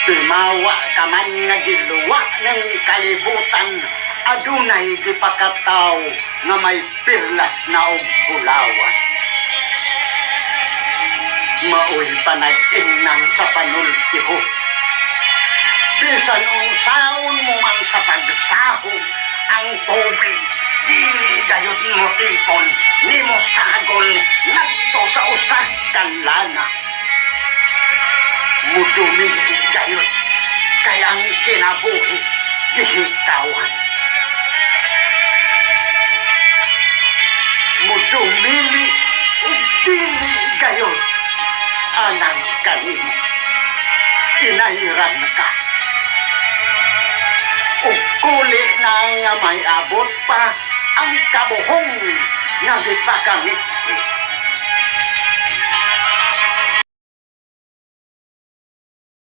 Pimawa ka man nga giluwa ng kalibutan, adunay gipakataw nga may pirlas na og bulawan. Maoy panag-ingnan sa panultiho. Bisan unsaon mo man sa pagsahog, ang tubig dili gayud mo tipon, nimo sagol ngadto sa usag kalana. Mudumi gayud kay ang kinabuhi gihitawan. Mudumili ug dili gayud anang kanimo. Inairan ka. Ug kuli na nga may abot pa ang kabuhong nga gipakamit